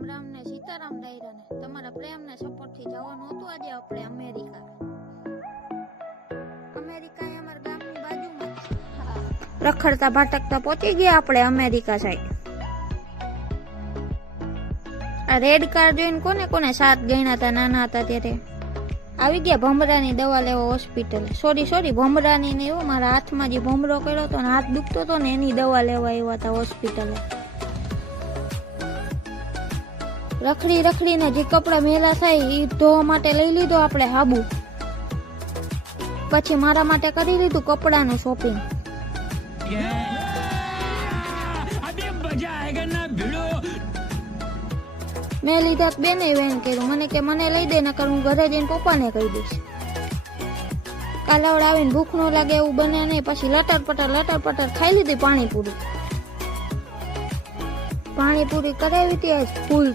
રામ રામ ને સીતારામ ડાયરા ને તમારા પ્રેમ ને સપોર્ટ થી જવાનું હતું આજે આપણે અમેરિકા એ અમારા ગામની બાજુમાં રખડતા ભટકતા પહોંચી ગયા આપણે અમેરિકા સાઈડ। આ રેડ કાર્ડ જોઈને કોને કોને 7 ગણ્યા હતા નાના હતા ત્યારે। આવી ગયા ભમરાની દવા લેવા હોસ્પિટલ। સોરી ભમરાની ને એવું મારા હાથમાં જે ભમરો કર્યો હતો ને હાથ દુખતો હતો ને એની દવા લેવા આવ્યા હતા હોસ્પિટલે। રખડીને જે કપડા મેલા થાય એ ધોવા માટે લઈ લીધો આપણે હાબુ। પછી મારા માટે કરી લીધું કપડાનું શોપિંગ। મેં લીધા બેને વેન કર્યું મને કે મને લઈ દે નકર હું ઘરે જઈને પપ્પાને કહી દઈશ। કાલાવડ આવીને ભૂખ ન લાગે એવું બને નહીં। પછી લટર પટર ખાઈ લીધી પાણીપુરી કરાવી હતી આજ ફૂલ